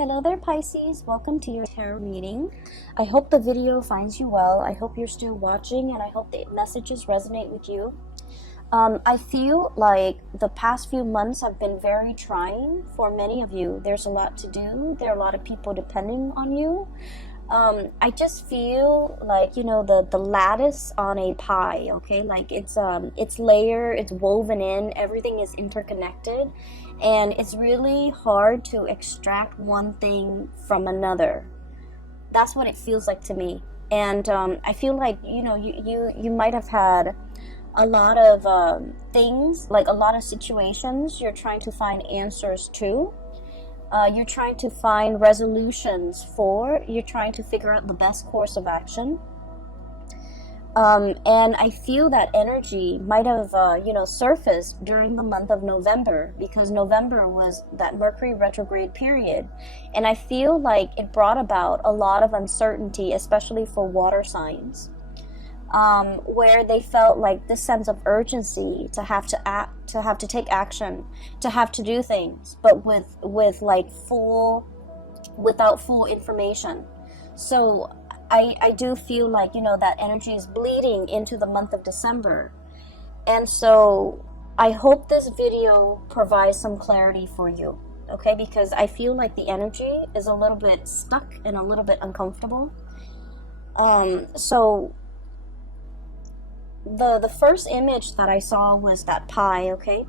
Hello there, Pisces. Welcome to your tarot reading. I hope the video finds you well. I hope you're still watching, and I hope the messages resonate with you. I feel like the past few months have been very trying for many of you. There's a lot to do. There are a lot of people depending on you. I just feel like, you know, the lattice on a pie, okay? Like it's layered, it's woven in, everything is interconnected, and it's really hard to extract one thing from another. That's what it feels like to me. And I feel like, you know, you might have had a lot of things, like a lot of situations you're trying to find answers to. You're trying to find resolutions for. You're trying to figure out the best course of action. And I feel that energy might have, surfaced during the month of November, because November was that Mercury retrograde period. And I feel like it brought about a lot of uncertainty, especially for water signs, where they felt like this sense of urgency to have to act, to have to take action, to have to do things, but without full information. So I do feel like, you know, that energy is bleeding into the month of December. And so I hope this video provides some clarity for you, okay? Because I feel like the energy is a little bit stuck and a little bit uncomfortable. So the first image that I saw was that pie, okay?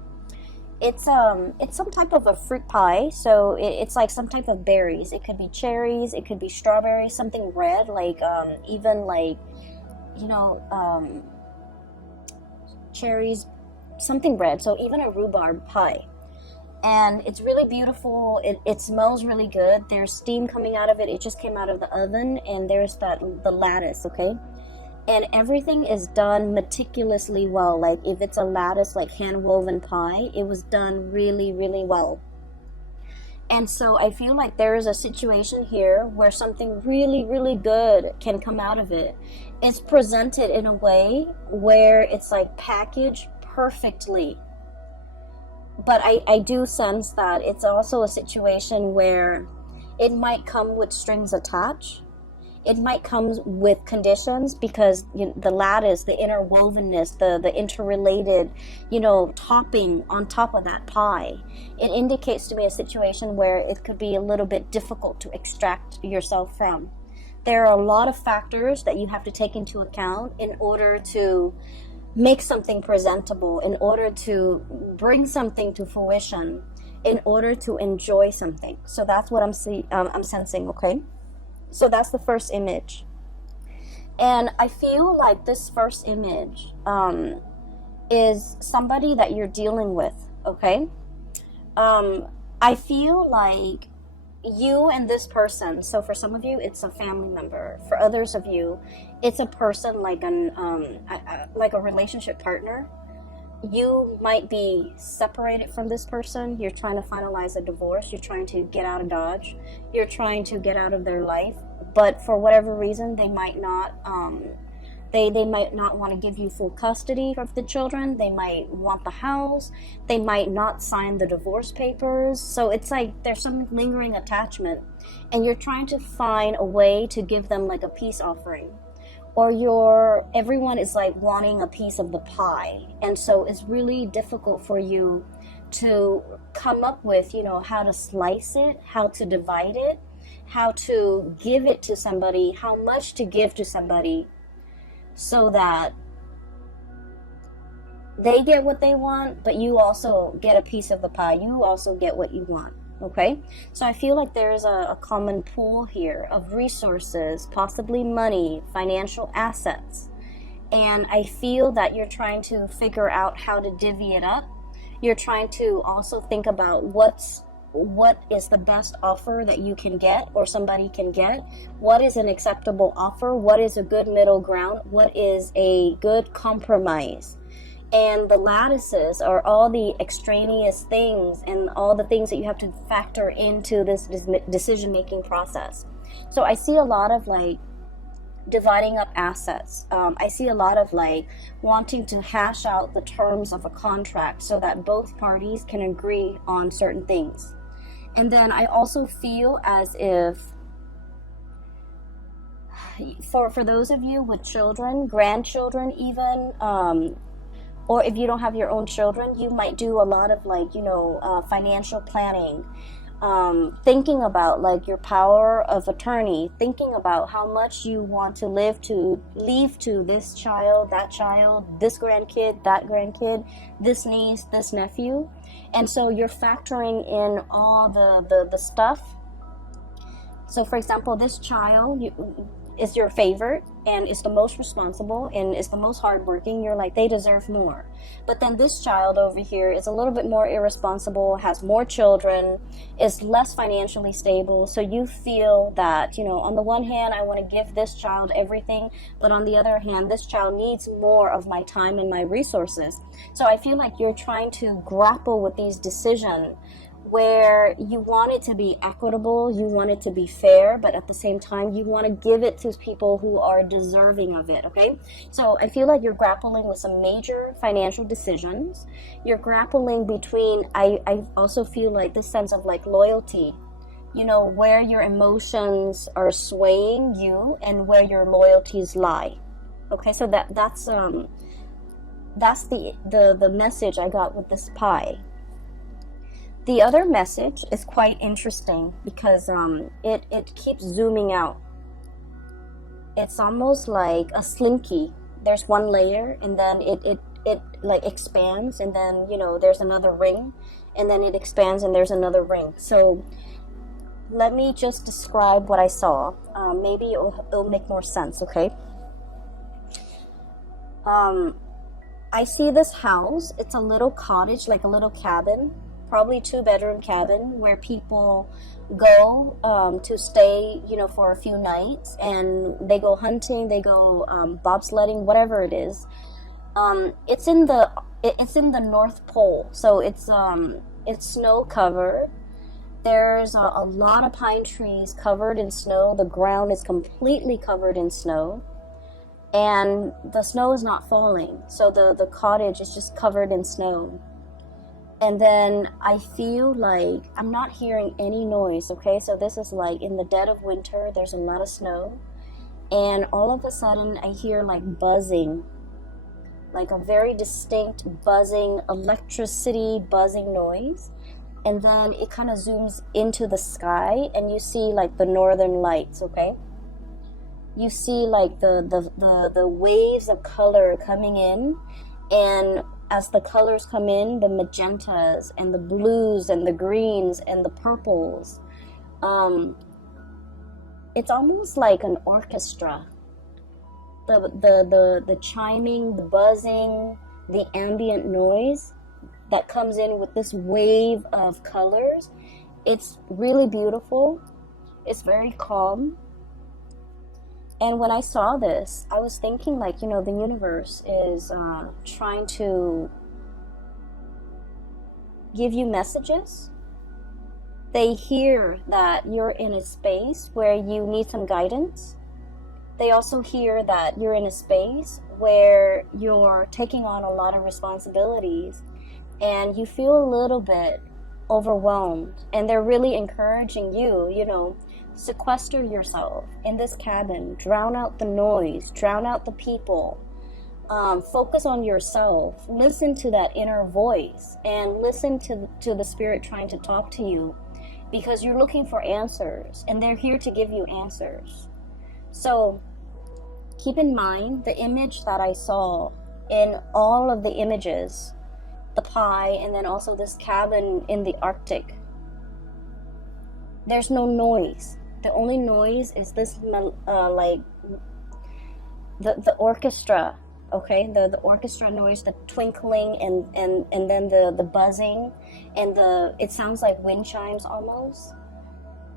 It's some type of a fruit pie, so it's like some type of berries. It could be cherries, it could be strawberries, something red, like even like, you know, cherries, something red. So even a rhubarb pie, and it's really beautiful. It smells really good. There's steam coming out of it. It just came out of the oven, and there's the lattice, okay? And everything is done meticulously well. Like if it's a lattice, like hand-woven pie, it was done really, really well. And so I feel like there is a situation here where something really, really good can come out of it. It's presented in a way where it's like packaged perfectly. But I do sense that it's also a situation where it might come with strings attached. It might come with conditions, because, you know, the lattice, the interwovenness, the interrelated, you know, topping on top of that pie, it indicates to me a situation where it could be a little bit difficult to extract yourself from. There are a lot of factors that you have to take into account in order to make something presentable, in order to bring something to fruition, in order to enjoy something. So that's what I'm sensing, okay? So that's the first image. And I feel like this first image is somebody that you're dealing with, okay? I feel like you and this person, so for some of you, it's a family member. For others of you, it's a person like like a relationship partner. You might be separated from this person. You're trying to finalize a divorce. You're trying to get out of Dodge. You're trying to get out of their life. But for whatever reason, they might not they might not want to give you full custody of the children. They might want the house. They might not sign the divorce papers. So it's like there's some lingering attachment, and you're trying to find a way to give them like a peace offering. Or everyone is like wanting a piece of the pie, and so it's really difficult for you to come up with, you know, how to slice it, how to divide it, how to give it to somebody, how much to give to somebody, so that they get what they want, but you also get a piece of the pie. You also get what you want. Okay, so I feel like there's a common pool here of resources, possibly money, financial assets. And I feel that you're trying to figure out how to divvy it up. You're trying to also think about what is the best offer that you can get, or somebody can get. What is an acceptable offer? What is a good middle ground? What is a good compromise? And the lattices are all the extraneous things and all the things that you have to factor into this decision-making process. So I see a lot of like dividing up assets. I see a lot of like wanting to hash out the terms of a contract so that both parties can agree on certain things. And then I also feel as if for those of you with children, grandchildren even, or if you don't have your own children, you might do a lot of like, financial planning, thinking about like your power of attorney, thinking about how much you want to leave to this child, that child, this grandkid, that grandkid, this niece, this nephew. And so you're factoring in all the stuff. So for example, this child is your favorite and is the most responsible and is the most hardworking. You're like, they deserve more. But then this child over here is a little bit more irresponsible, has more children, is less financially stable. So you feel that, on the one hand, I want to give this child everything, but on the other hand, this child needs more of my time and my resources. So I feel like you're trying to grapple with these decisions where you want it to be equitable, you want it to be fair, but at the same time, you want to give it to people who are deserving of it, okay? So I feel like you're grappling with some major financial decisions. You're grappling between, I also feel like this sense of like loyalty, where your emotions are swaying you and where your loyalties lie, okay? So that's the message I got with this pie. The other message is quite interesting because it keeps zooming out. It's almost like a slinky. There's one layer and then it like expands, and then there's another ring, and then it expands and there's another ring. So let me just describe what I saw. Maybe it'll make more sense, okay? I see this house. It's a little cottage, like a little cabin, probably 2-bedroom cabin where people go to stay, for a few nights, and they go hunting, they go bobsledding, whatever it is. It's in the North Pole, so it's snow covered. There's a lot of pine trees covered in snow. The ground is completely covered in snow, and the snow is not falling, so the cottage is just covered in snow. And then I feel like I'm not hearing any noise, okay? So this is like in the dead of winter, there's a lot of snow. And all of a sudden I hear like buzzing, like a very distinct buzzing, electricity buzzing noise. And then it kind of zooms into the sky and you see like the northern lights, okay? You see like the waves of color coming in, and as the colors come in, the magentas and the blues and the greens and the purples, it's almost like an orchestra. The chiming, the buzzing, the ambient noise that comes in with this wave of colors. It's really beautiful. It's very calm. And when I saw this, I was thinking like, the universe is trying to give you messages. They hear that you're in a space where you need some guidance. They also hear that you're in a space where you're taking on a lot of responsibilities and you feel a little bit overwhelmed. And they're really encouraging you, sequester yourself in this cabin, drown out the noise, drown out the people, focus on yourself, listen to that inner voice, and listen to the spirit trying to talk to you, because you're looking for answers and they're here to give you answers. So keep in mind the image that I saw in all of the images, the pie, and then also this cabin in the Arctic. There's no noise. The only noise is this, like the orchestra, okay? The orchestra noise, the twinkling, and then the buzzing, and it sounds like wind chimes almost,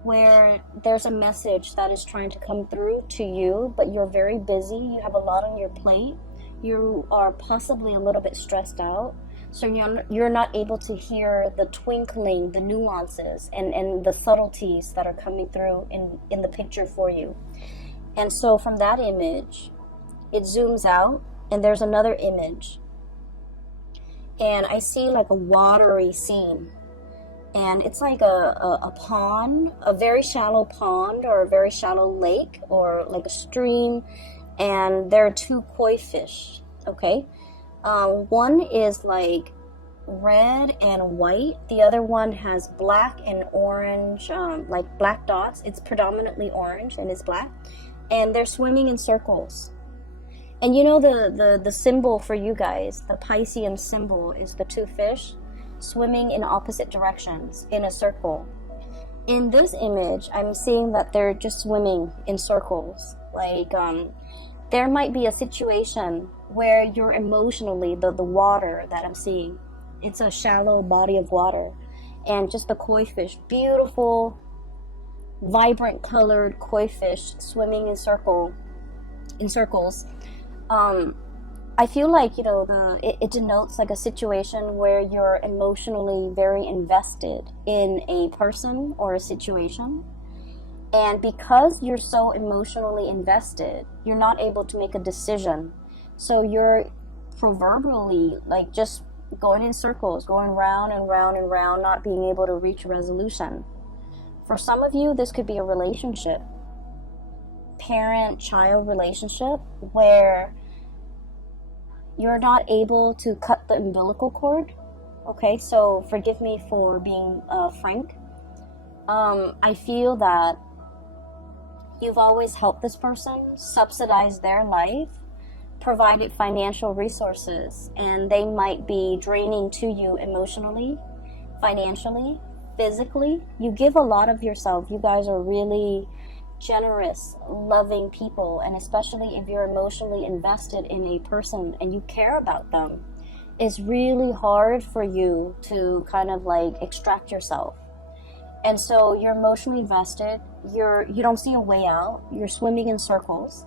where there's a message that is trying to come through to you, but you're very busy. You have a lot on your plate. You are possibly a little bit stressed out. So you're not able to hear the twinkling, the nuances, and the subtleties that are coming through in the picture for you. And so from that image, it zooms out, and there's another image. And I see like a watery scene. and it's like a pond, a very shallow pond or a very shallow lake or like a stream, and there are two koi fish, okay? One is like red and white, the other one has black and orange, like black dots. It's predominantly orange and it's black, and they're swimming in circles. And you know the symbol for you guys, the Piscean symbol, is the two fish swimming in opposite directions in a circle. In this image, I'm seeing that they're just swimming in circles. Like there might be a situation where you're emotionally, the water that I'm seeing, it's a shallow body of water, and just the koi fish, beautiful, vibrant colored koi fish swimming in circles. I feel like, you know, it denotes like a situation where you're emotionally very invested in a person or a situation. And because you're so emotionally invested, you're not able to make a decision. So you're proverbially like just going in circles, going round and round and round, not being able to reach a resolution. For some of you, this could be a relationship, parent-child relationship, where you're not able to cut the umbilical cord. Okay, so forgive me for being frank. I feel that you've always helped this person, subsidized their life, provided financial resources, and they might be draining to you emotionally, financially, physically. You give a lot of yourself. You guys are really generous, loving people, and especially if you're emotionally invested in a person and you care about them, it's really hard for you to kind of like extract yourself. And so you're emotionally invested, you don't see a way out, you're swimming in circles.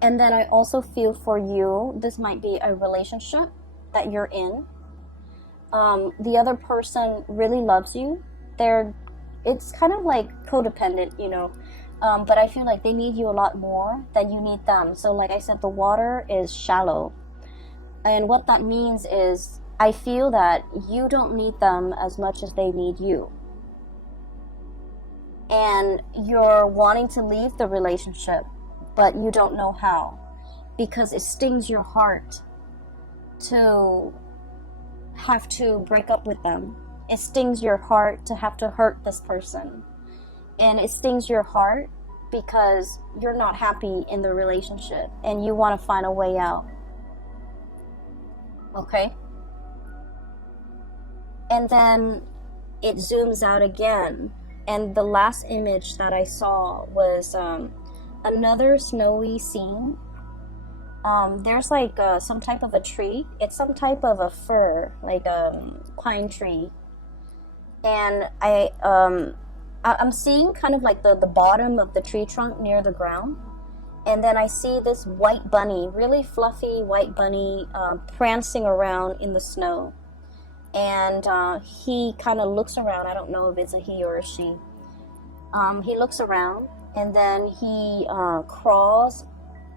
And then I also feel for you, this might be a relationship that you're in. The other person really loves you. It's kind of like codependent, you know, but I feel like they need you a lot more than you need them. So like I said, the water is shallow. And what that means is I feel that you don't need them as much as they need you. And you're wanting to leave the relationship, but you don't know how, because it stings your heart to have to break up with them. It stings your heart to have to hurt this person. And it stings your heart because you're not happy in the relationship and you want to find a way out. Okay? And then it zooms out again. And the last image that I saw was another snowy scene. There's like some type of a tree. It's some type of a fir, like a pine tree. And I'm seeing kind of like the bottom of the tree trunk near the ground. And then I see this white bunny, really fluffy white bunny, prancing around in the snow. And he kind of looks around. I don't know if it's a he or a she. He looks around, and then he crawls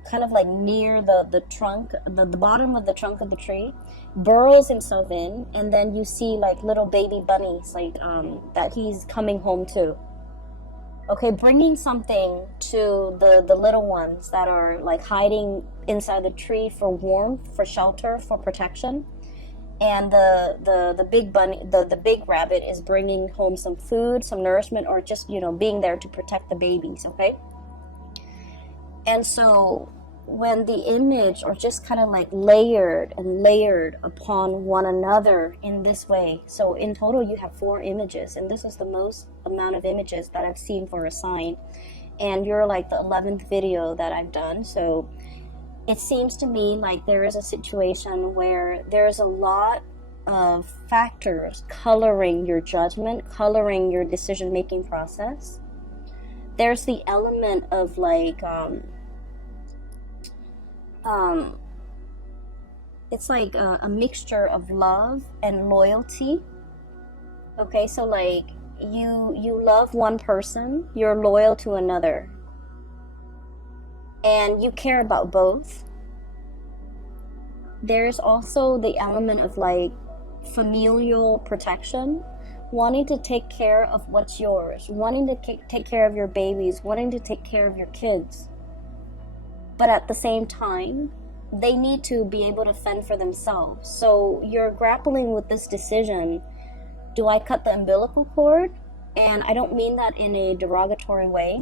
kind of like near the trunk, the bottom of the trunk of the tree, burrows himself in, and then you see like little baby bunnies like that he's coming home to. Okay, bringing something to the little ones that are like hiding inside the tree for warmth, for shelter, for protection. And the big bunny, the big rabbit is bringing home some food, some nourishment, or just, you know, being there to protect the babies, okay? And so when the image are just kind of like layered and layered upon one another in this way, so in total you have 4 images, and this is the most amount of images that I've seen for a sign, and you're like the 11th video that I've done. So it seems to me like there is a situation where there's a lot of factors coloring your judgment, coloring your decision-making process. There's the element of like it's like a mixture of love and loyalty. Okay, so like you love one person, you're loyal to another, and you care about both. There's also the element of like familial protection, wanting to take care of what's yours, wanting to take care of your babies, wanting to take care of your kids. But at the same time, they need to be able to fend for themselves. So you're grappling with this decision. Do I cut the umbilical cord? And I don't mean that in a derogatory way.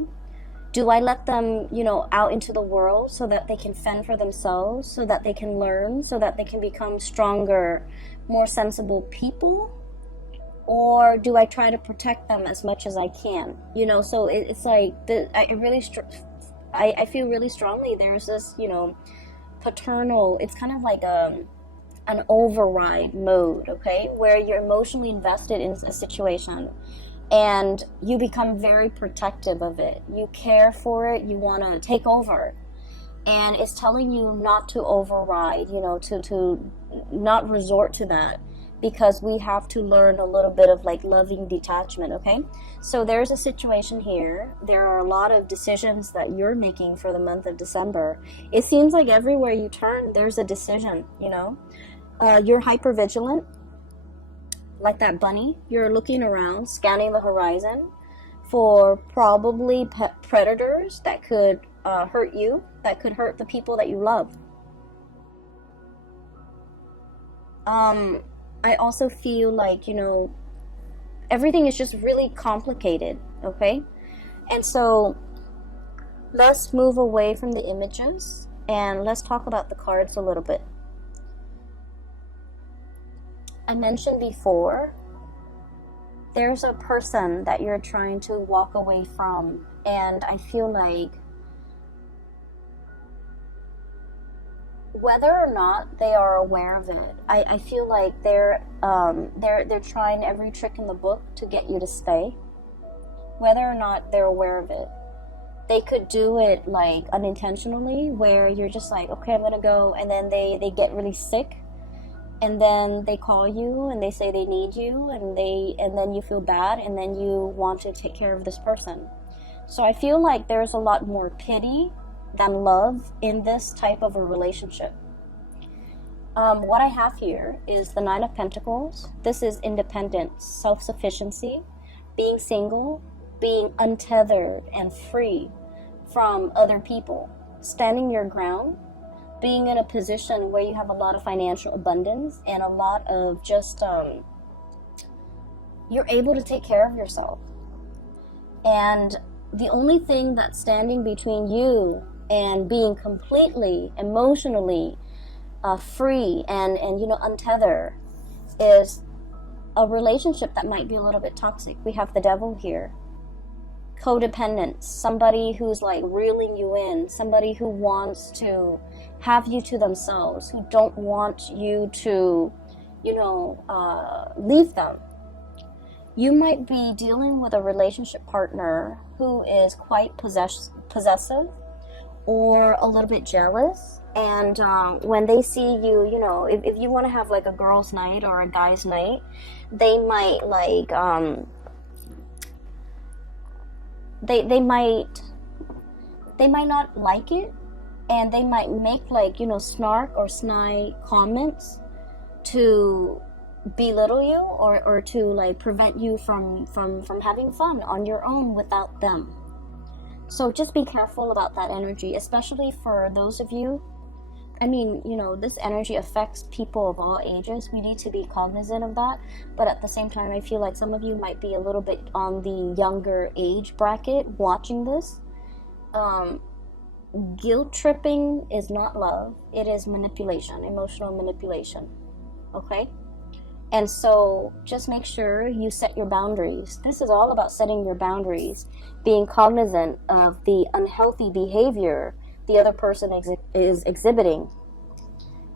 Do I let them, out into the world so that they can fend for themselves, so that they can learn, so that they can become stronger, more sensible people? Or do I try to protect them as much as I can? So it's like, I feel really strongly there's this, paternal, it's kind of like an override mode, okay? Where you're emotionally invested in a situation and you become very protective of it. You care for it, you want to take over. And it's telling you not to override, to not resort to that, because we have to learn a little bit of like loving detachment, okay? So there's a situation here. There are a lot of decisions that you're making for the month of December. It seems like everywhere you turn, there's a decision, You're hyper vigilant, like that bunny. You're looking around, scanning the horizon for probably predators that could hurt you, that could hurt the people that you love. I also feel like, everything is just really complicated, okay? And so let's move away from the images and let's talk about the cards a little bit. I mentioned before, there's a person that you're trying to walk away from, and I feel like whether or not they are aware of it, I feel like they're trying every trick in the book to get you to stay. Whether or not they're aware of it, they could do it like unintentionally, where you're just like, okay, I'm gonna go, and then they get really sick, and then they call you and they say they need you, and then you feel bad, and then you want to take care of this person. So I feel like there's a lot more pity than love in this type of a relationship. What I have here is the Nine of Pentacles. This is independence, self-sufficiency, being single, being untethered and free from other people, standing your ground, being in a position where you have a lot of financial abundance and a lot of just, you're able to take care of yourself. And the only thing that's standing between you and being completely emotionally free and untethered is a relationship that might be a little bit toxic. We have the devil here. Codependence, somebody who's like reeling you in, somebody who wants to have you to themselves, who don't want you to, leave them. You might be dealing with a relationship partner who is quite possessive or a little bit jealous, and when they see you, if you want to have like a girl's night or a guy's night, they might like they might not like it, and they might make like snark or snide comments to belittle you or to like prevent you from having fun on your own without them. So just be careful about that energy, especially for those of you. I mean, this energy affects people of all ages. We need to be cognizant of that. But at the same time, I feel like some of you might be a little bit on the younger age bracket watching this. Guilt tripping is not love. It is manipulation, emotional manipulation. Okay? And so just make sure you set your boundaries. This is all about setting your boundaries, being cognizant of the unhealthy behavior the other person is exhibiting,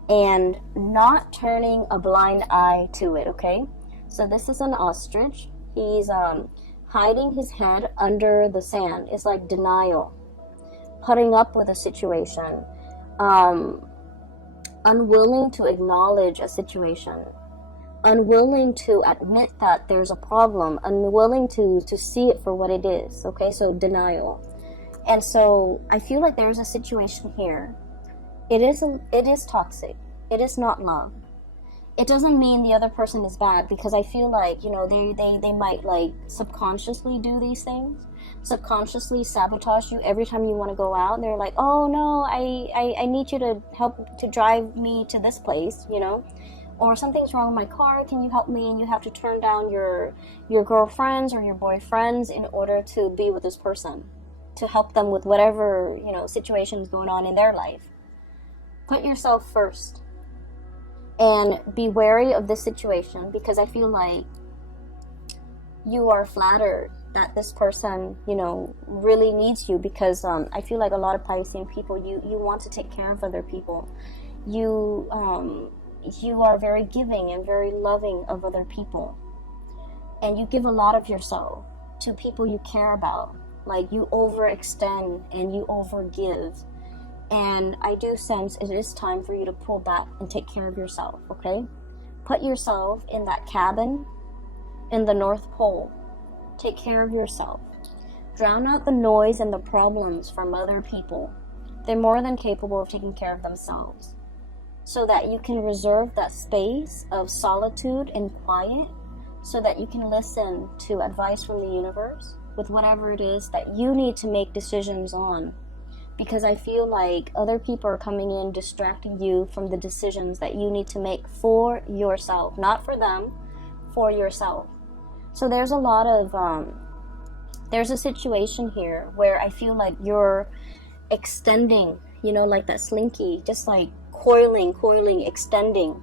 and not turning a blind eye to it, okay? So this is an ostrich. He's hiding his head under the sand. It's like denial, putting up with a situation, unwilling to acknowledge a situation, unwilling to admit that there's a problem, unwilling to see it for what it is, okay? So denial. And so I feel like there's a situation here. It is toxic. It is not love. It doesn't mean the other person is bad, because I feel like, you know, they might like subconsciously do these things, subconsciously sabotage you every time you want to go out. They're like, oh no, I need you to help to drive me to this place, you know, or something's wrong with my car, can you help me? And you have to turn down your girlfriends or your boyfriends in order to be with this person, to help them with whatever, you know, situations going on in their life. Put yourself first. And be wary of this situation, because I feel like you are flattered that this person, you know, really needs you, because I feel like a lot of Piscean people, you want to take care of other people. You are very giving and very loving of other people. And you give a lot of yourself to people you care about. Like, you overextend and you overgive. And I do sense it is time for you to pull back and take care of yourself, okay? Put yourself in that cabin in the North Pole. Take care of yourself. Drown out the noise and the problems from other people. They're more than capable of taking care of themselves. So that you can reserve that space of solitude and quiet, so that you can listen to advice from the universe with whatever it is that you need to make decisions on. Because I feel like other people are coming in, distracting you from the decisions that you need to make for yourself. Not for them, for yourself. So there's a lot of, there's a situation here where I feel like you're extending, you know, like that slinky, just like coiling, extending,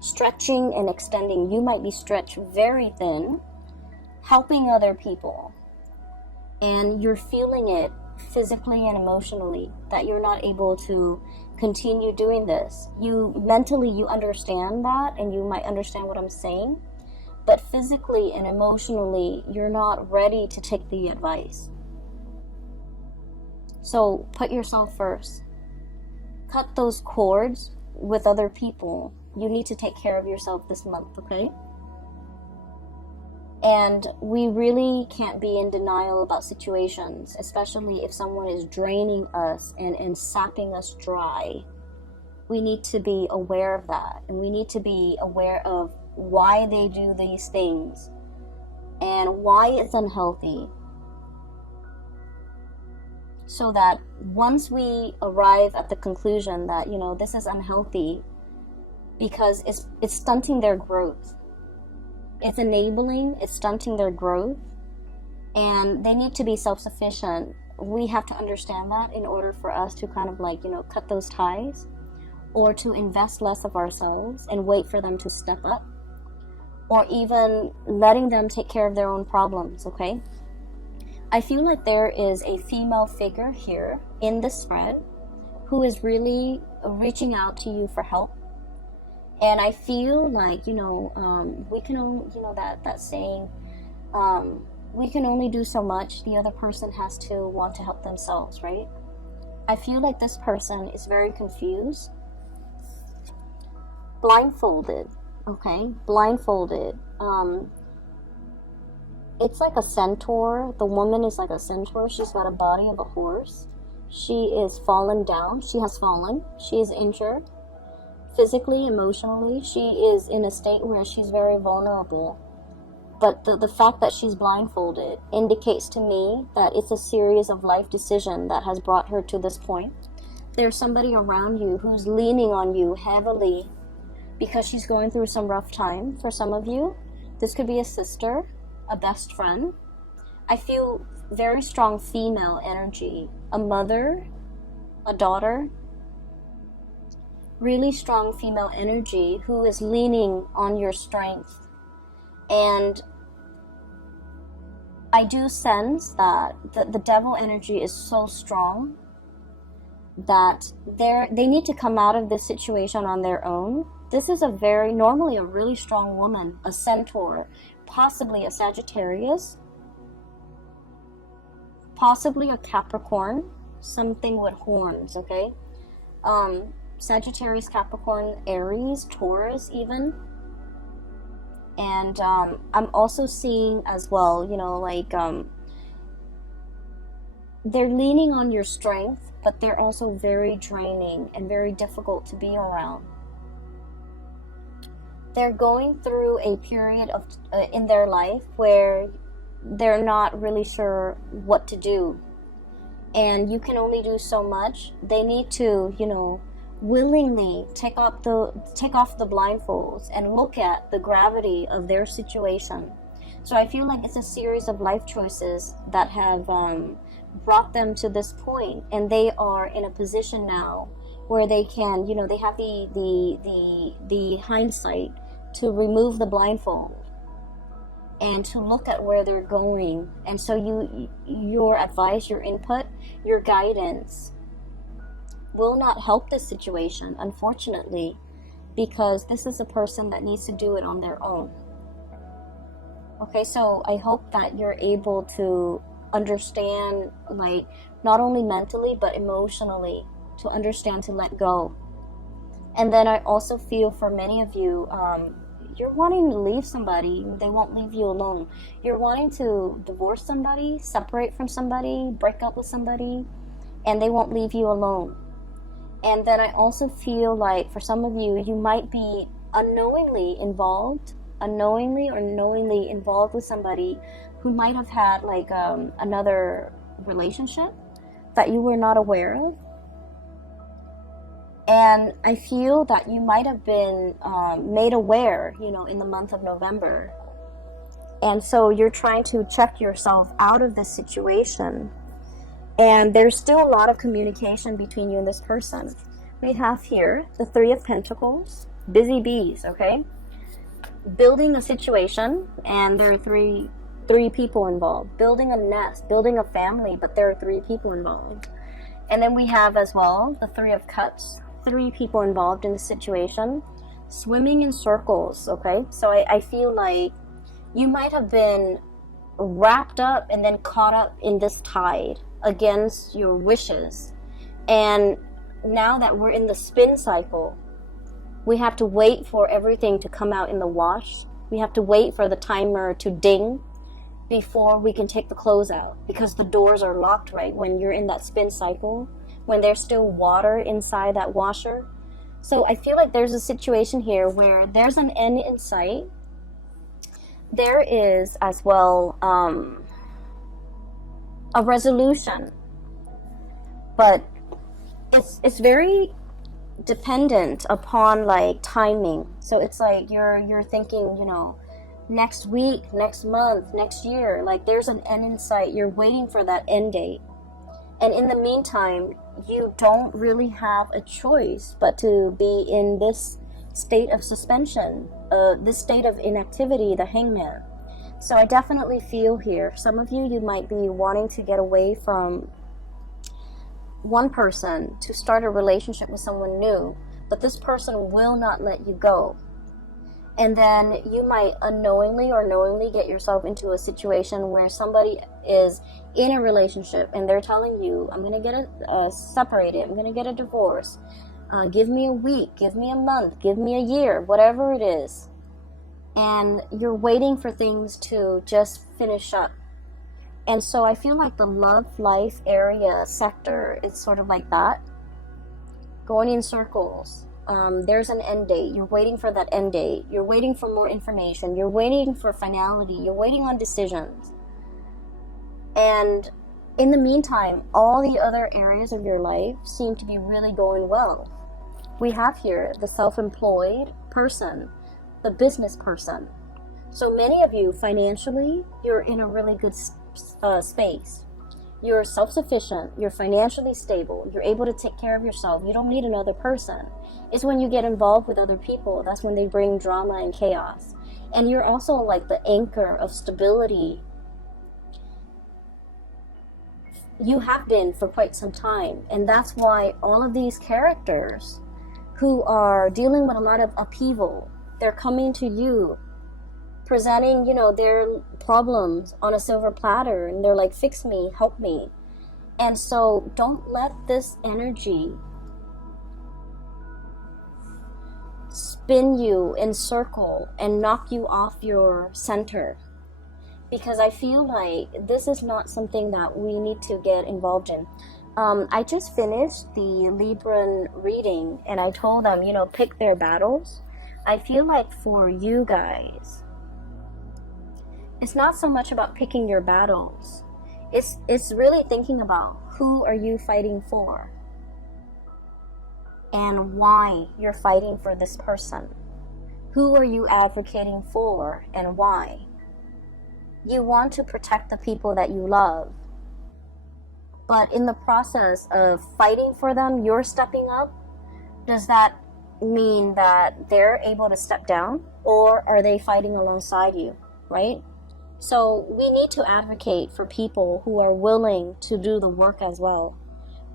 stretching and extending. You might be stretched very thin, helping other people. And you're feeling it physically and emotionally, that you're not able to continue doing this. You mentally, you understand that, and you might understand what I'm saying, but physically and emotionally, you're not ready to take the advice. So put yourself first. Cut those cords with other people. You need to take care of yourself this month, okay? And we really can't be in denial about situations, especially if someone is draining us and sapping us dry. We need to be aware of that, and we need to be aware of why they do these things and why it's unhealthy. So that once we arrive at the conclusion that, you know, this is unhealthy because it's stunting their growth. It's enabling, it's stunting their growth, and they need to be self-sufficient. We have to understand that in order for us to kind of like, you know, cut those ties, or to invest less of ourselves and wait for them to step up, or even letting them take care of their own problems, okay? I feel like there is a female figure here in the spread who is really reaching out to you for help. And I feel like, you know, we can only, you know, that saying, we can only do so much. The other person has to want to help themselves, right? I feel like this person is very confused. Blindfolded, okay? Blindfolded. It's like a centaur. The woman is like a centaur. She's got a body of a horse. She is fallen down. She has fallen. She is injured. Physically, emotionally, she is in a state where she's very vulnerable. But the fact that she's blindfolded indicates to me that it's a series of life decisions that has brought her to this point. There's somebody around you who's leaning on you heavily because she's going through some rough time. For some of you, this could be a sister, a best friend. I feel very strong female energy, a mother, a daughter. Really strong female energy who is leaning on your strength. And I do sense that the devil energy is so strong that they need to come out of this situation on their own. This is normally a really strong woman, a centaur, possibly a Sagittarius, possibly a Capricorn, something with horns, okay? Sagittarius, Capricorn, Aries, Taurus even. And I'm also seeing as well, you know, like they're leaning on your strength, but they're also very draining and very difficult to be around. they're going through a period of in their life where they're not really sure what to do, and you can only do so much. They need to, you know, willingly take off the blindfolds and look at the gravity of their situation. So I feel like it's a series of life choices that have brought them to this point, and they are in a position now where they can, you know, they have the hindsight to remove the blindfold and to look at where they're going. And so your advice, your input, your guidance will not help this situation, unfortunately, because this is a person that needs to do it on their own. Okay, so I hope that you're able to understand, like, not only mentally but emotionally, to understand to let go. And then I also feel for many of you, you're wanting to leave somebody, they won't leave you alone. You're wanting to divorce somebody, separate from somebody, break up with somebody, and they won't leave you alone. And then I also feel like for some of you, you might be unknowingly or knowingly involved with somebody who might have had like another relationship that you were not aware of. And I feel that you might have been made aware, you know, in the month of November. And so you're trying to check yourself out of this situation. And there's still a lot of communication between you and this person. We have here the Three of Pentacles, busy bees, okay? Building a situation, and there are three people involved. Building a nest, building a family, but there are 3 people involved. And then we have as well the Three of Cups, 3 people involved in the situation. Swimming in circles, okay? So I feel like you might have been wrapped up and then caught up in this tide against your wishes. And now that we're in the spin cycle, we have to wait for everything to come out in the wash. We have to wait for the timer to ding before we can take the clothes out, because the doors are locked, right? When you're in that spin cycle, when there's still water inside that washer. So I feel like there's a situation here where there's an end in sight. There is as well a resolution, but it's very dependent upon like timing. So it's like you're thinking, you know, next week, next month, next year, like there's an end in sight. You're waiting for that end date. And in the meantime, you don't really have a choice but to be in this state of suspension, this state of inactivity, the Hangman. So I definitely feel here, some of you might be wanting to get away from one person to start a relationship with someone new, but this person will not let you go. And then you might unknowingly or knowingly get yourself into a situation where somebody is in a relationship and they're telling you, I'm going to get separated, I'm going to get a divorce, give me a week, give me a month, give me a year, whatever it is. And you're waiting for things to just finish up. And so I feel like the love life area sector is sort of like that, going in circles. There's an end date. You're waiting for that end date. You're waiting for more information. You're waiting for finality. You're waiting on decisions. And in the meantime, all the other areas of your life seem to be really going well. We have here the self-employed person, the business person. So many of you, financially, you're in a really good space. You're self-sufficient, you're financially stable, you're able to take care of yourself, you don't need another person. It's when you get involved with other people, that's when they bring drama and chaos. And you're also like the anchor of stability. You have been for quite some time, and that's why all of these characters who are dealing with a lot of upheaval, they're coming to you presenting, you know, their problems on a silver platter, and they're like, fix me, help me. And so don't let this energy spin you in circle and knock you off your center, because I feel like this is not something that we need to get involved in. I just finished the Libran reading, and I told them, you know, pick their battles. I feel like for you guys, it's not so much about picking your battles. It's really thinking about who are you fighting for and why you're fighting for this person. Who are you advocating for and why? You want to protect the people that you love. But in the process of fighting for them, you're stepping up. Does that mean that they're able to step down? Or are they fighting alongside you, right? So we need to advocate for people who are willing to do the work as well.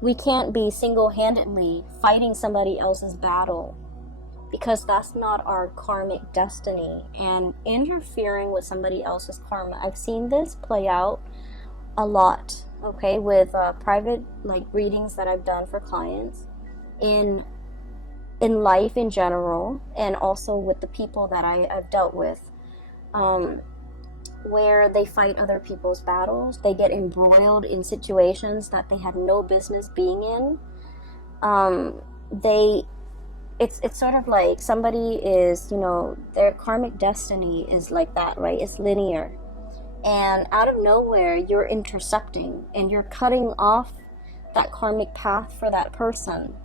We can't be single-handedly fighting somebody else's battle, because that's not our karmic destiny, and interfering with somebody else's karma. I've seen this play out a lot, okay, with private readings that I've done for clients in life in general, and also with the people that I've dealt with, where they fight other people's battles. They get embroiled in situations that they had no business being in. It's sort of like somebody is, their karmic destiny is like that, right? It's linear. And out of nowhere, you're intercepting and you're cutting off that karmic path for that person.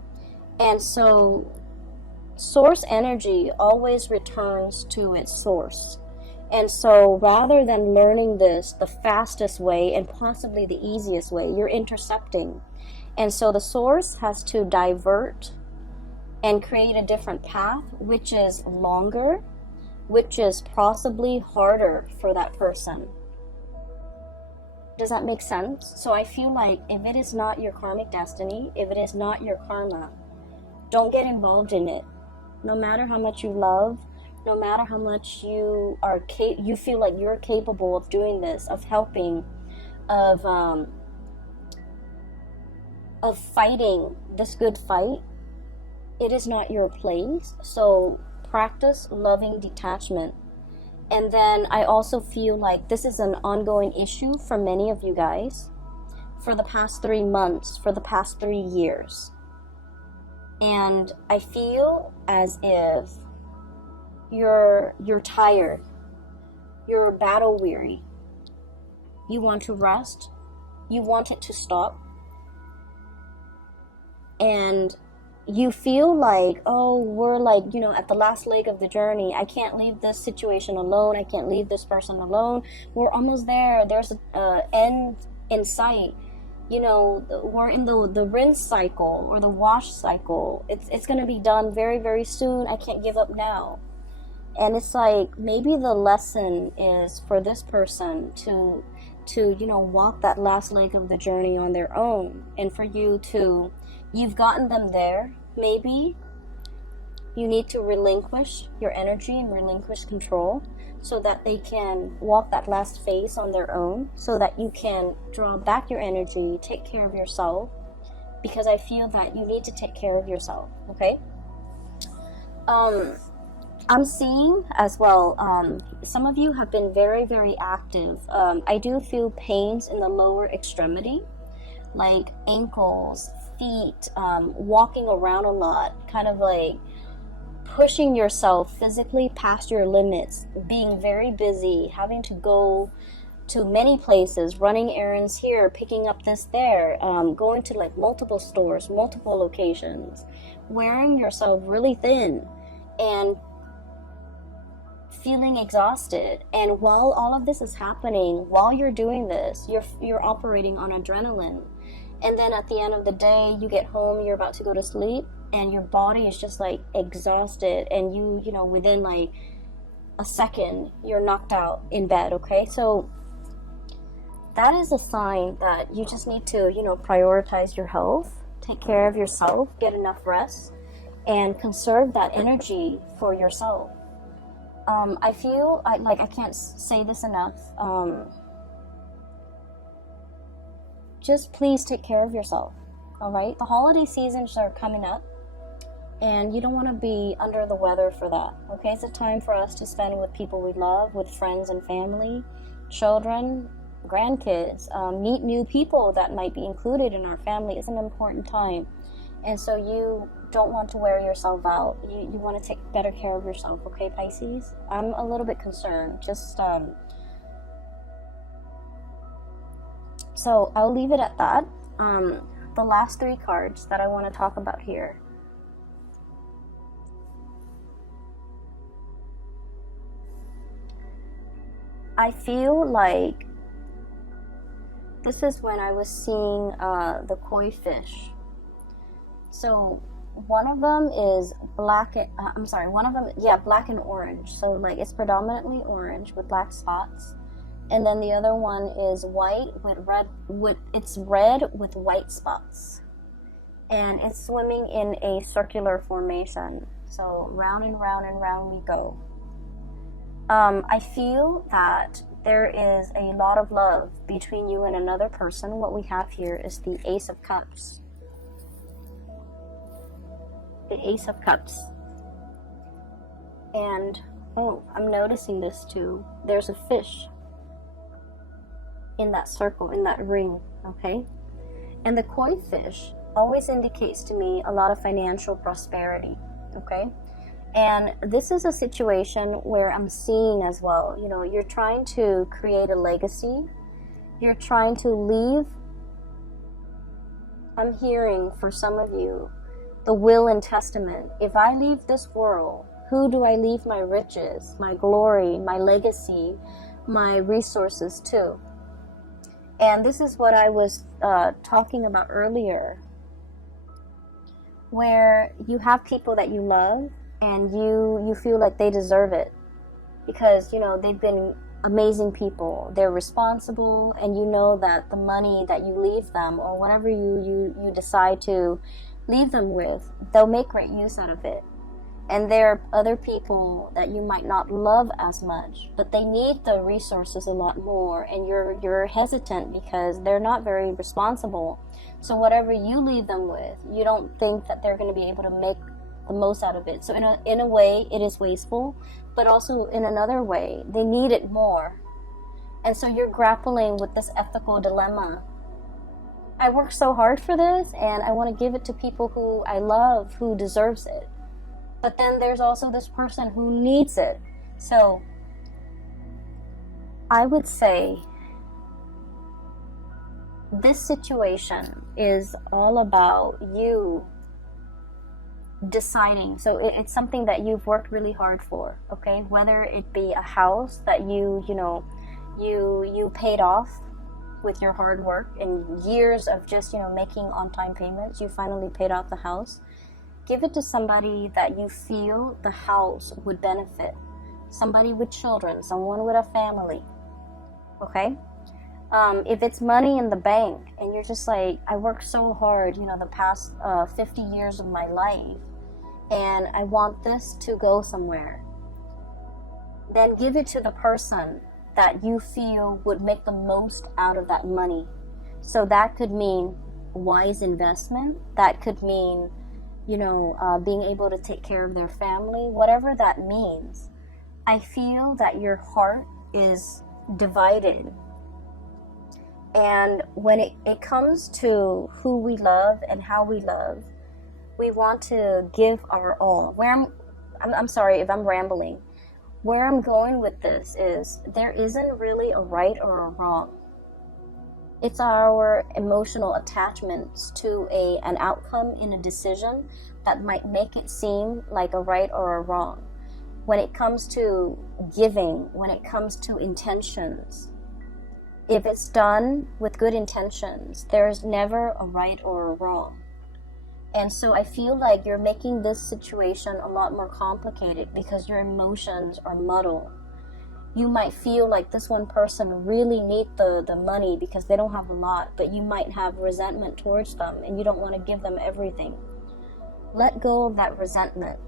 And so source energy always returns to its source. And so rather than learning this the fastest way and possibly the easiest way, you're intercepting. And so the source has to divert and create a different path, which is longer, which is possibly harder for that person. Does that make sense? So I feel like if it is not your karmic destiny, if it is not your karma, don't get involved in it. No matter how much you love, no matter how much you feel like you're capable of doing this, of helping, of fighting this good fight, it is not your place. So practice loving detachment. And then I also feel like this is an ongoing issue for many of you guys for the past 3 months, for the past 3 years. And I feel as if you're tired, you're battle weary, you want to rest, you want it to stop, and you feel like, oh, we're at the last leg of the journey. I can't leave this situation alone. I can't leave this person alone. We're almost there. There's an end in sight. We're in the rinse cycle or the wash cycle. It's going to be done very, very soon. I can't give up now. And it's like, maybe the lesson is for this person to walk that last leg of the journey on their own. And for you've gotten them there. Maybe you need to relinquish your energy and relinquish control so that they can walk that last phase on their own, so that you can draw back your energy, take care of yourself, because I feel that you need to take care of yourself, okay? I'm seeing as well, some of you have been very, very active. I do feel pains in the lower extremity, like ankles, feet, walking around a lot, kind of like pushing yourself physically past your limits, being very busy, having to go to many places, running errands here, picking up this there, going to multiple stores, multiple locations, wearing yourself really thin and feeling exhausted. And while all of this is happening, while you're doing this, you're operating on adrenaline. And then at the end of the day, you get home, you're about to go to sleep, and your body is just exhausted, and you within a second, you're knocked out in bed, okay? So that is a sign that you just need to, prioritize your health, take care of yourself, get enough rest, and conserve that energy for yourself. I feel I can't say this enough. Just please take care of yourself, all right? The holiday seasons are coming up, and you don't want to be under the weather for that, okay? It's a time for us to spend with people we love, with friends and family, children, grandkids, meet new people that might be included in our family. It's an important time. And so you don't want to wear yourself out. You want to take better care of yourself, okay, Pisces? I'm a little bit concerned. Just, so I'll leave it at that. The last 3 cards that I want to talk about here. I feel like this is when I was seeing the koi fish. So one of them is black and orange. So like it's predominantly orange with black spots. And then the other one is white with red with white spots. And it's swimming in a circular formation. So round and round and round we go. I feel that there is a lot of love between you and another person. What we have here is the Ace of Cups. The Ace of Cups. And, oh, I'm noticing this too. There's a fish in that circle, in that ring, okay? And the koi fish always indicates to me a lot of financial prosperity, okay? And this is a situation where I'm seeing as well, you know, you're trying to create a legacy. You're trying to leave. I'm hearing for some of you, the will and testament. If I leave this world, who do I leave my riches, my glory, my legacy, my resources to? And this is what I was talking about earlier, where you have people that you love and you feel like they deserve it because, you know, they've been amazing people. They're responsible, and you know that the money that you leave them or whatever you decide to leave them with, they'll make great use out of it. And there are other people that you might not love as much, but they need the resources a lot more, and you're hesitant because they're not very responsible. So whatever you leave them with, you don't think that they're going to be able to make the most out of it. So in a way, it is wasteful, but also in another way, they need it more. And so you're grappling with this ethical dilemma. I worked so hard for this, and I want to give it to people who I love, who deserves it. But then there's also this person who needs it. So I would say this situation is all about you deciding. So it's something that you've worked really hard for, okay? Whether it be a house that you paid off with your hard work and years of just, making on-time payments, you finally paid off the house. Give it to somebody that you feel the house would benefit. Somebody with children, someone with a family, okay? If it's money in the bank and you're just like, I worked so hard, the past 50 years of my life, and I want this to go somewhere, then give it to the person that you feel would make the most out of that money. So that could mean wise investment. That could mean being able to take care of their family, whatever that means. I feel that your heart is divided. And when it comes to who we love and how we love, we want to give our all. I'm sorry if I'm rambling. Where I'm going with this is there isn't really a right or a wrong. It's our emotional attachments to an outcome in a decision that might make it seem like a right or a wrong. When it comes to giving, when it comes to intentions, if it's done with good intentions, there's never a right or a wrong. And so I feel like you're making this situation a lot more complicated because your emotions are muddled. You might feel like this one person really needs the money because they don't have a lot, but you might have resentment towards them and you don't want to give them everything. Let go of that resentment.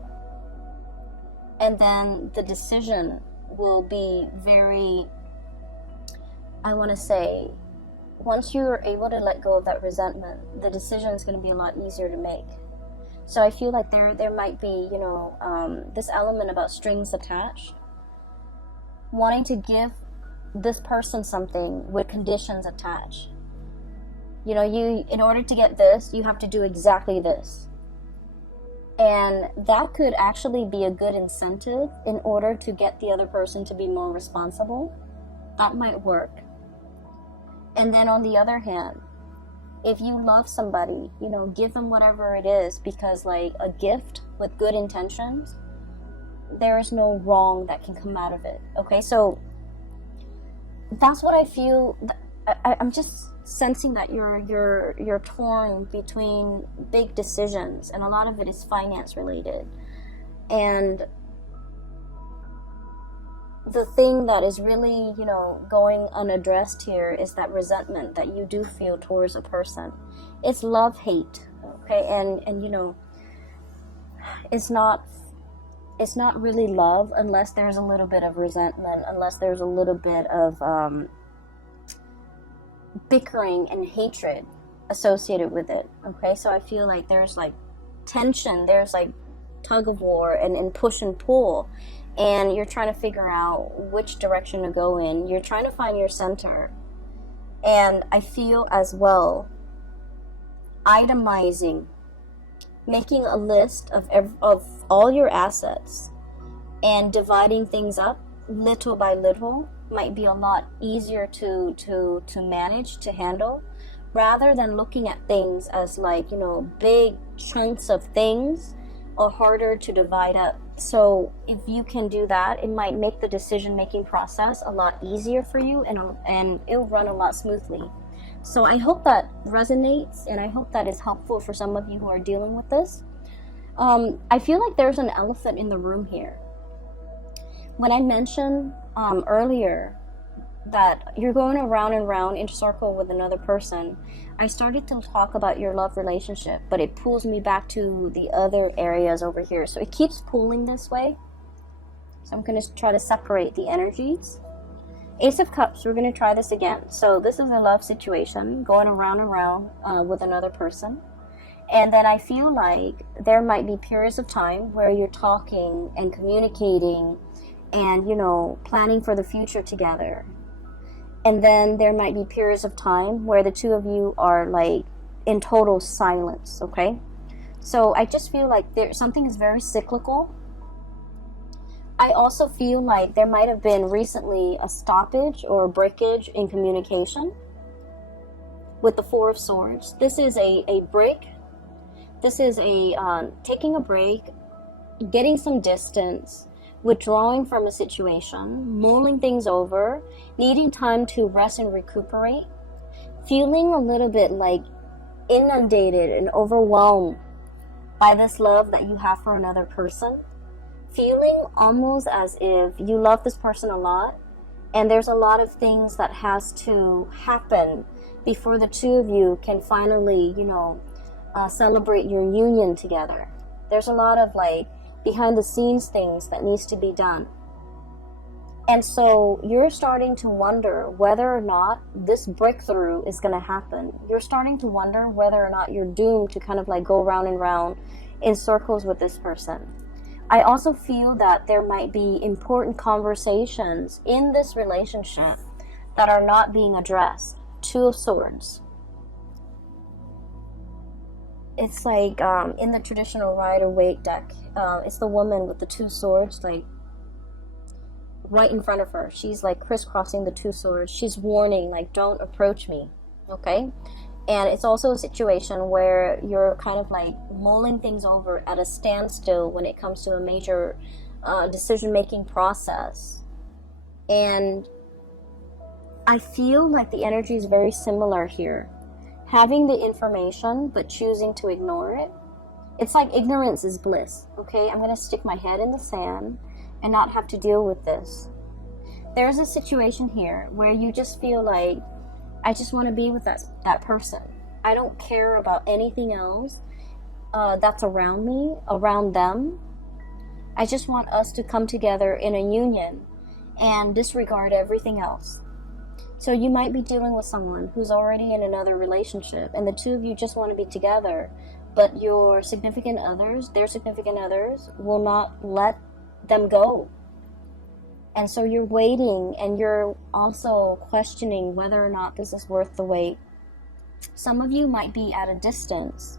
And then the decision will be very, I want to say, once you're able to let go of that resentment, the decision is going to be a lot easier to make. So I feel like there might be, this element about strings attached. Wanting to give this person something with conditions attached. You know, in order to get this, you have to do exactly this. And that could actually be a good incentive in order to get the other person to be more responsible. That might work. And then on the other hand, if you love somebody, you know, give them whatever it is, because like a gift with good intentions, there is no wrong that can come out of it. Okay, so that's what I feel. I'm just sensing that you're torn between big decisions, and a lot of it is finance related. And the thing that is really, you know, going unaddressed here is that resentment that you do feel towards a person. It's love-hate, okay? And you know, it's not really love unless there's a little bit of resentment, unless there's a little bit of bickering and hatred associated with it, okay? So I feel like there's like tension, there's like tug of war and push and pull, and you're trying to figure out which direction to go in. You're trying to find your center. And I feel as well, itemizing, making a list of all your assets and dividing things up little by little might be a lot easier to manage, to handle, rather than looking at things as like, you know, big chunks of things are harder to divide up. So if you can do that, it might make the decision-making process a lot easier for you, and it'll run a lot smoothly. So I hope that resonates, and I hope that is helpful for some of you who are dealing with this. I feel like there's an elephant in the room here. When I mentioned earlier that you're going around and round in a circle with another person, I started to talk about your love relationship, but it pulls me back to the other areas over here. So it keeps pulling this way. So I'm going to try to separate the energies. Ace of Cups, we're going to try this again. So this is a love situation going around and round with another person. And then I feel like there might be periods of time where you're talking and communicating and, you know, planning for the future together. And then there might be periods of time where the two of you are like in total silence, okay? So I just feel like something is very cyclical. I also feel like there might have been recently a stoppage or a breakage in communication with the Four of Swords. This is a break. This is a taking a break, getting some distance, withdrawing from a situation, mulling things over, needing time to rest and recuperate, feeling a little bit like inundated and overwhelmed by this love that you have for another person, feeling almost as if you love this person a lot, and there's a lot of things that has to happen before the two of you can finally, you know, celebrate your union together. There's a lot of like behind the scenes things that needs to be done. And so you're starting to wonder whether or not this breakthrough is going to happen. You're starting to wonder whether or not you're doomed to kind of like go round and round in circles with this person. I also feel that there might be important conversations in this relationship that are not being addressed. Two of Swords. It's like in the traditional Rider-Waite deck, it's the woman with the two swords, like right in front of her. She's like crisscrossing the two swords. She's warning, like, don't approach me, okay? And it's also a situation where you're kind of like mulling things over at a standstill when it comes to a major decision-making process. And I feel like the energy is very similar here. Having the information but choosing to ignore it. It's like ignorance is bliss, okay? I'm going to stick my head in the sand and not have to deal with this. There's a situation here where you just feel like, I just want to be with that person. I don't care about anything else that's around me, around them. I just want us to come together in a union and disregard everything else. So you might be dealing with someone who's already in another relationship, and the two of you just want to be together, but your significant others, their significant others, will not let them go. And so you're waiting, and you're also questioning whether or not this is worth the wait. Some of you might be at a distance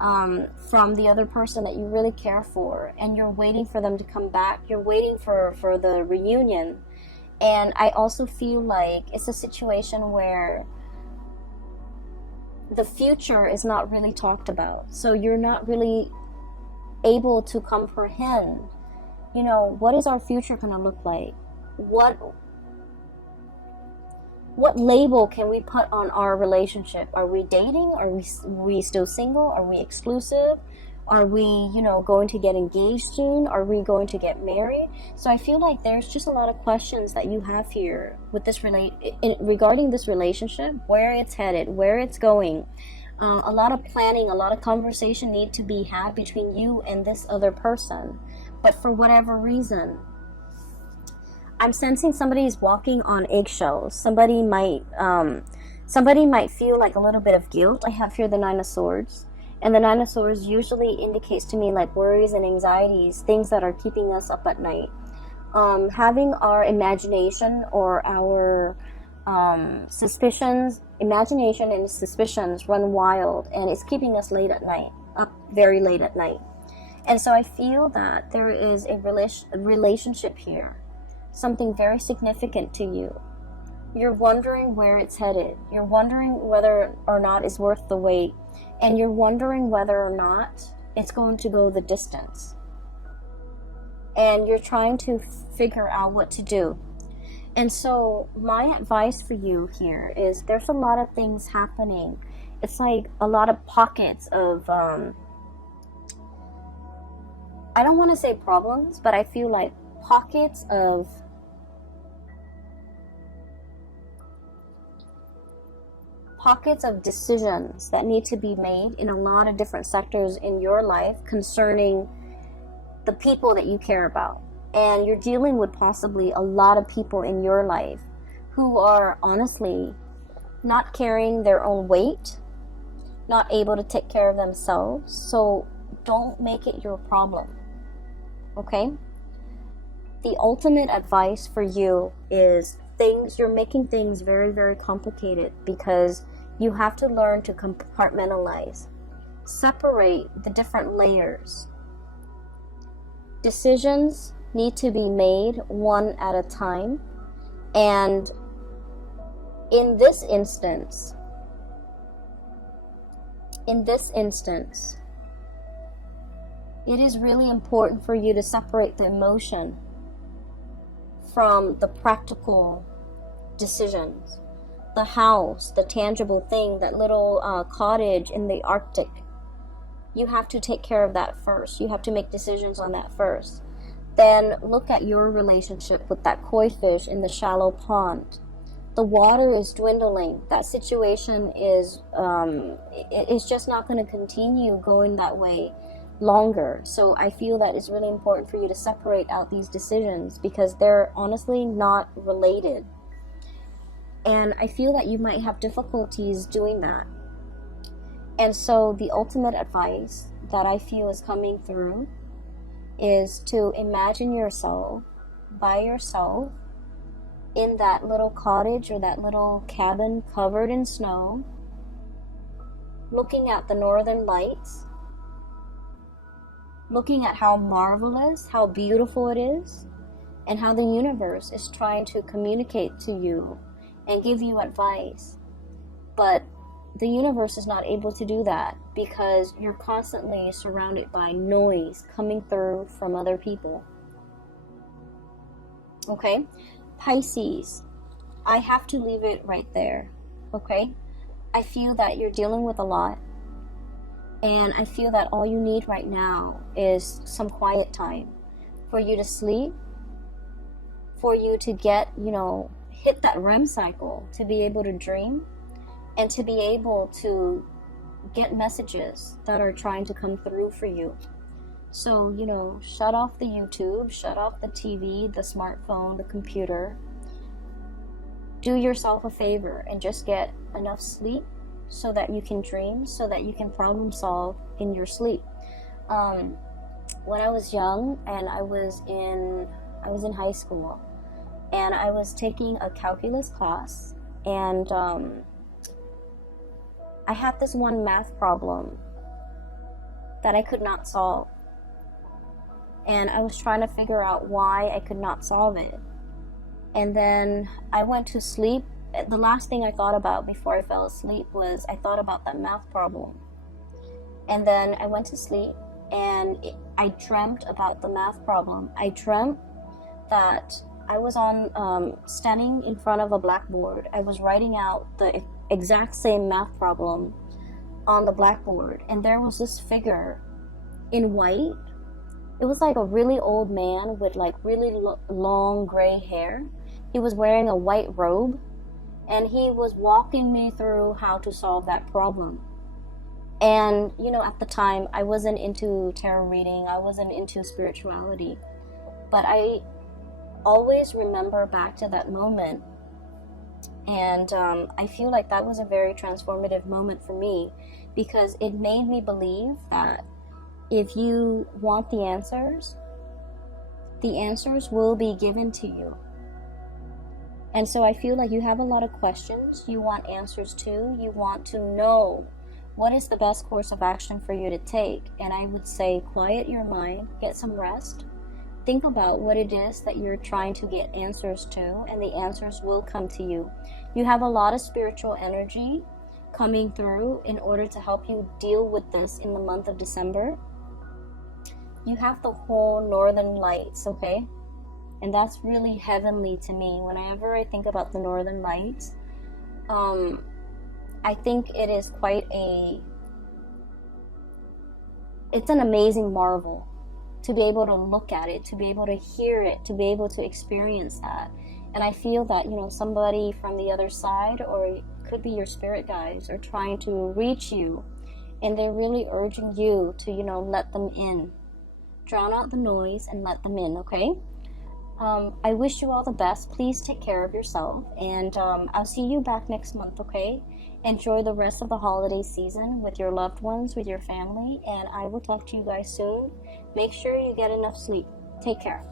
from the other person that you really care for, and you're waiting for them to come back. You're waiting for the reunion. And I also feel like it's a situation where the future is not really talked about. So you're not really able to comprehend, you know, what is our future going to look like? What label can we put on our relationship? Are we dating? Are we still single? Are we exclusive? Are we, you know, going to get engaged soon? Are we going to get married? So I feel like there's just a lot of questions that you have here with this regarding this relationship, where it's headed, where it's going. A lot of planning, a lot of conversation need to be had between you and this other person. But for whatever reason, I'm sensing somebody's walking on eggshells. Somebody might feel like a little bit of guilt. I have here the Nine of Swords. And the Nine of Swords usually indicates to me like worries and anxieties, things that are keeping us up at night. Having our imagination or our imagination and suspicions run wild, and it's keeping us late at night, up very late at night. And so I feel that there is a relationship here, something very significant to you. You're wondering where it's headed. You're wondering whether or not it's worth the wait. And you're wondering whether or not it's going to go the distance. And you're trying to figure out what to do. And so my advice for you here is there's a lot of things happening. It's like a lot of pockets of, I don't want to say problems, but I feel like pockets of decisions that need to be made in a lot of different sectors in your life concerning the people that you care about. And you're dealing with possibly a lot of people in your life who are honestly not carrying their own weight, not able to take care of themselves. So don't make it your problem. Okay? The ultimate advice for you is you're making things very, very complicated because you have to learn to compartmentalize, separate the different layers. Decisions need to be made one at a time, and in this instance, it is really important for you to separate the emotion from the practical decisions. The house, the tangible thing, that little cottage in the Arctic. You have to take care of that first. You have to make decisions on that first. Then look at your relationship with that koi fish in the shallow pond. The water is dwindling. That situation is it's just not going to continue going that way longer. So I feel that it's really important for you to separate out these decisions because they're honestly not related. And I feel that you might have difficulties doing that. And so the ultimate advice that I feel is coming through is to imagine yourself by yourself in that little cottage or that little cabin covered in snow, looking at the northern lights, looking at how marvelous, how beautiful it is, and how the universe is trying to communicate to you and give you advice. But the universe is not able to do that because you're constantly surrounded by noise coming through from other people. Okay? Pisces, I have to leave it right there. Okay? I feel that you're dealing with a lot. And I feel that all you need right now is some quiet time for you to sleep, for you to get, hit that REM cycle, to be able to dream, and to be able to get messages that are trying to come through for you. So, shut off the YouTube, shut off the TV, the smartphone, the computer. Do yourself a favor and just get enough sleep so that you can dream, so that you can problem solve in your sleep. When I was young and I was in high school, and I was taking a calculus class, and I had this one math problem that I could not solve. And I was trying to figure out why I could not solve it. And then I went to sleep. The last thing I thought about before I fell asleep was I thought about that math problem. And then I went to sleep and I dreamt about the math problem. I dreamt that I was standing in front of a blackboard. I was writing out the exact same math problem on the blackboard. And there was this figure in white. It was like a really old man with like really long gray hair. He was wearing a white robe. And he was walking me through how to solve that problem. And, you know, at the time, I wasn't into tarot reading. I wasn't into spirituality. But I always remember back to that moment. And I feel like that was a very transformative moment for me, because it made me believe that if you want the answers will be given to you. And so I feel like you have a lot of questions you want answers to. You want to know what is the best course of action for you to take. And I would say quiet your mind, get some rest, think about what it is that you're trying to get answers to, and the answers will come to you. You have a lot of spiritual energy coming through in order to help you deal with this in the month of December. You have the whole northern lights, okay? And that's really heavenly to me. Whenever I think about the northern lights, I think it is it's an amazing marvel to be able to look at it, to be able to hear it, to be able to experience that. And I feel that, you know, somebody from the other side, or it could be your spirit guides, are trying to reach you, and they're really urging you to, you know, let them in. Drown out the noise and let them in, okay? I wish you all the best. Please take care of yourself, and I'll see you back next month, okay? Enjoy the rest of the holiday season with your loved ones, with your family, and I will talk to you guys soon. Make sure you get enough sleep. Take care.